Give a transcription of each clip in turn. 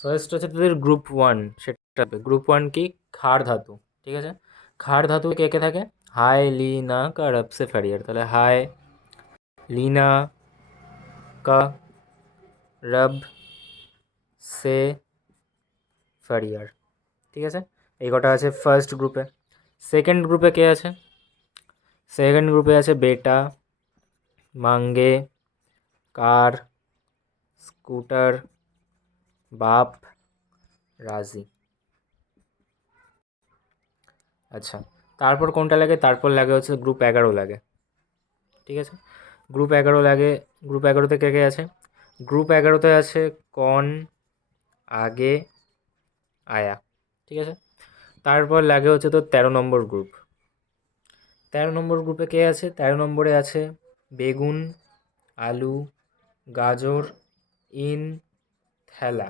First হচ্ছে তাদের group one, সেটা গ্রুপ ওয়ান কি? ক্ষার ধাতু। ঠিক আছে, ক্ষার ধাতু কে কে থাকে? হাই, লি, না, কা, রব সে ফেরিয়ার। তাহলে হাই, লিনা, কা, রব সে ফেরিয়ার। ঠিক আছে, এই কটা আছে ফার্স্ট গ্রুপে। সেকেন্ড গ্রুপে কে আছে? সেকেন্ড গ্রুপে আছে বেটা, মাঙ্গে, কার, স্কুটার, বাপ, রাজি। আচ্ছা, তারপর কোনটা লাগে? তারপর লাগে হচ্ছে গ্রুপ 11 লাগে। ঠিক আছে, গ্রুপ 11 লাগে। গ্রুপ 11তে কে কে আছে? গ্রুপ 11তে আছে কন, আগে, আয়া। ঠিক আছে, তারপর লাগে হচ্ছে তো 13 নম্বর গ্রুপ। 13 নম্বর গ্রুপে কে আছে? 13 নম্বরে আছে বেগুন, আলু, গাজর, ইন, থেলা।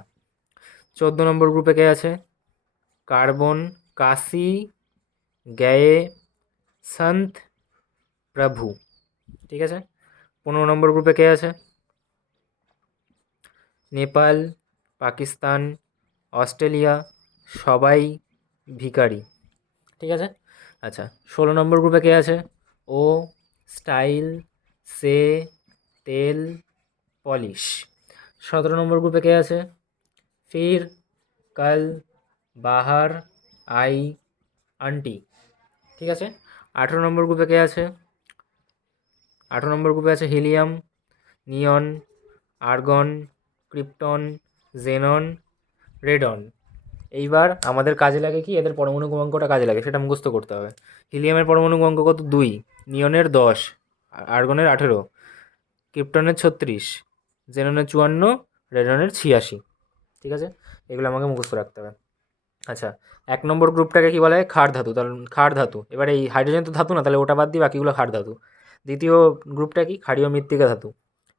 14 নম্বর গ্রুপে কে আছে? কার্বন, কাশি, গ্যায়ে, সন্ত, প্রভু। ঠিক আছে, 15 নম্বর গ্রুপে কে আছে? নেপাল, পাকিস্তান, অস্ট্রেলিয়া, সবাই, ভিখারি। ঠিক আছে, আচ্ছা, 16 নম্বর গ্রুপে কে আছে? ও, স্টাইল, সে, তেল, পলিশ। 17 নম্বর গ্রুপে কে আছে? ফির, কাল, বাহার, আই, আন্টি। ঠিক আছে, 18 নম্বর গ্রুপে কে আছে? 18 নম্বর গ্রুপে আছে helium, neon, argon, krypton, xenon, radon. এইবার আমাদের কাজে লাগে কি? এদের পরমাণু ক্রমাঙ্কটা কাজে লাগে, সেটা মুখস্থ করতে হবে। হিলিয়ামের পরমাণু ক্রমাঙ্ক কত? 2, নিয়নের 10, আর্গনের 18, ক্রিপ্টনের 36, জেননের 54, রেডনের 86। ঠিক আছে, এগুলো আমাকে মুখস্থ রাখতে হবে। আচ্ছা, 1 নম্বর গ্রুপটাকে কি বলা হয়? ক্ষার ধাতু। তাহলে ক্ষার ধাতু, এবার এই হাইড্রোজেন তো ধাতু না, তাহলে ওটা বাদ দিয়ে বাকিগুলো ক্ষার ধাতু। দ্বিতীয় গ্রুপটা কি? ক্ষারীয় মৃত্তিকা ধাতু।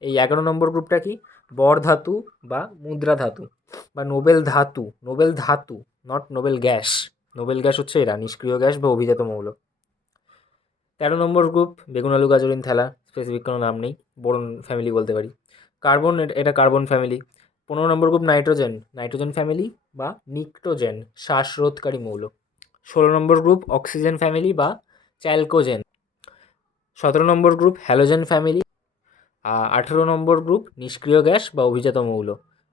এই 11 নম্বর গ্রুপটা কি? বর ধাতু বা মুদ্রা ধাতু বা নোবেল ধাতু। নোবেল ধাতু, not Nobel gas. Nobel gas হচ্ছে এরা, নিষ্ক্রিয় গ্যাস বা অভিজাত মৌল। 13 নম্বর গ্রুপ বেগুন, আলু, গাজরিন, থেলা। স্পেসিফিক কোনো নাম নেই, বোরন ফ্যামিলি বলতে পারি। কার্বন, এটা কার্বন ফ্যামিলি। 15 নম্বর গ্রুপ নাইট্রোজেন, নাইট্রোজেন ফ্যামিলি বা নিক্টোজেন, শ্বাসরোধকারী মৌল। 16 নম্বর গ্রুপ অক্সিজেন ফ্যামিলি বা চ্যালকোজেন। 17 নম্বর গ্রুপ হ্যালোজেন ফ্যামিলি। 18 নম্বর গ্রুপ নিষ্ক্রিয় গ্যাস বা অভিজাত মৌল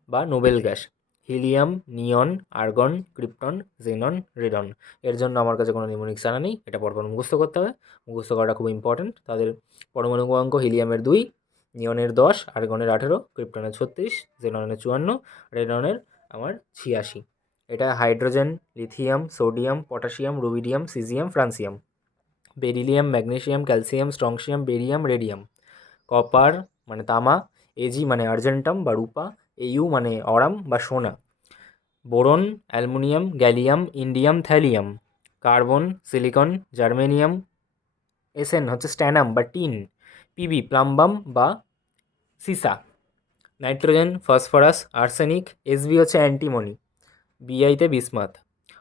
বা Nobel gas, helium, neon, argon, krypton, xenon, radon. এর জন্য আমার কাছে কোনো নিউমোনিক্স জানা নেই, এটা পরপর মুখস্থ করতে হবে। মুখস্থ করাটা খুব ইম্পর্টেন্ট। তাদের পরমাণু ক্রমাঙ্ক হিলিয়ামের 2, নিয়নের 10, আর্গনের 18, ক্রিপ্টনের 36, জেননের 54, রেডনের আমার 86। এটা hydrogen, lithium, sodium, potassium, rubidium, caesium, francium. Beryllium, magnesium, calcium, strontium, barium, radium. Copper মানে তামা, এজি মানে আর্জেন্টাম বা রূপা, এইউ মানে অরাম বা সোনা। Boron, aluminium, gallium, indium, thallium. Carbon, silicon, germanium. SN হচ্ছে স্ট্যানাম বা টিন। পিবি প্লাম্বাম বা সিসা। Nitrogen, phosphorus, arsenic. এসবি হচ্ছে অ্যান্টিমনি, বিআইতে bismuth.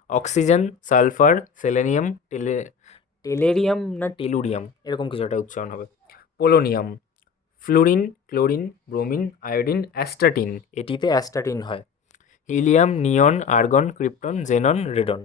Oxygen, sulphur, selenium, tellerium না টেলুরিয়াম, এরকম কিছু একটা উচ্চারণ হবে। Polonium. Fluorine, chlorine, bromine, iodine, astatine, এটিতে অ্যাস্টাটিন হয়। Helium, neon, argon, krypton, xenon, radon.